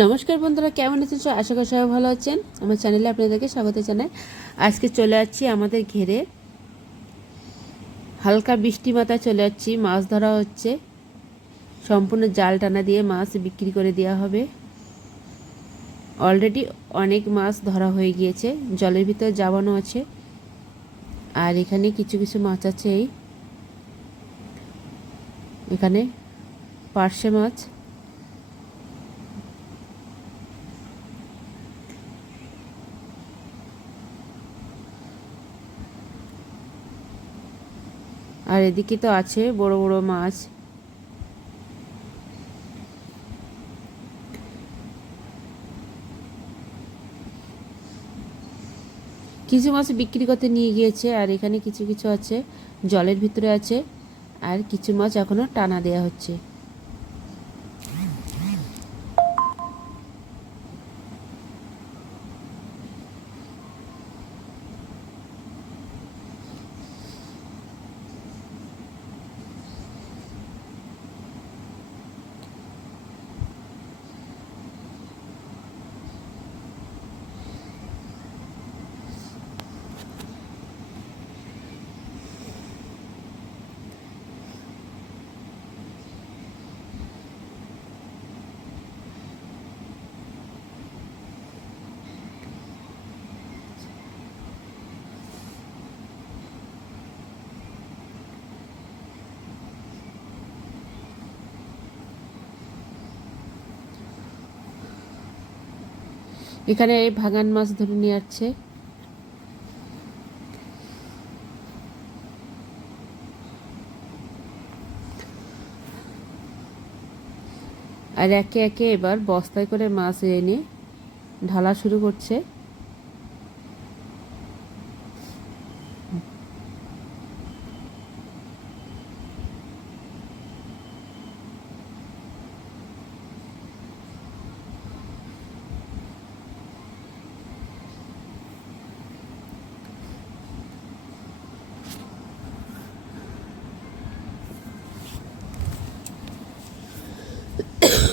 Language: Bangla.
নমস্কার বন্ধুরা, কেমন আছেন সব? আশা করি সবাই ভালো আছেন। আমার চ্যানেলে আপনাদেরকে স্বাগত জানাই। আজকে চলে যাচ্ছি আমাদের ঘেরে। হালকা বৃষ্টি মাথায় চলে যাচ্ছি মাছ ধরা হচ্ছে। সম্পূর্ণ জাল টানা দিয়ে মাছ বিক্রি করে দেওয়া হবে। অলরেডি অনেক মাছ ধরা হয়ে গিয়েছে, জলের ভিতর জাবানো আছে। আর এখানে কিছু কিছু মাছ আছে এই। এখানে পার্শে মাছ। আর এদিকে তো আছে বড় বড় মাছ। কিছু মাছ বিক্রি করতে নিয়ে গিয়েছে, আর এখানে কিছু কিছু আছে, জলের ভিতরে আছে, আর কিছু মাছ এখনও টানা দেয়া হচ্ছে। এখানে ভাঙান মাছ ধরে নিয়ে আসছে। আর একে একে এবার বস্তায় করে মাছ এনে ঢালা শুরু করছে। Yeah.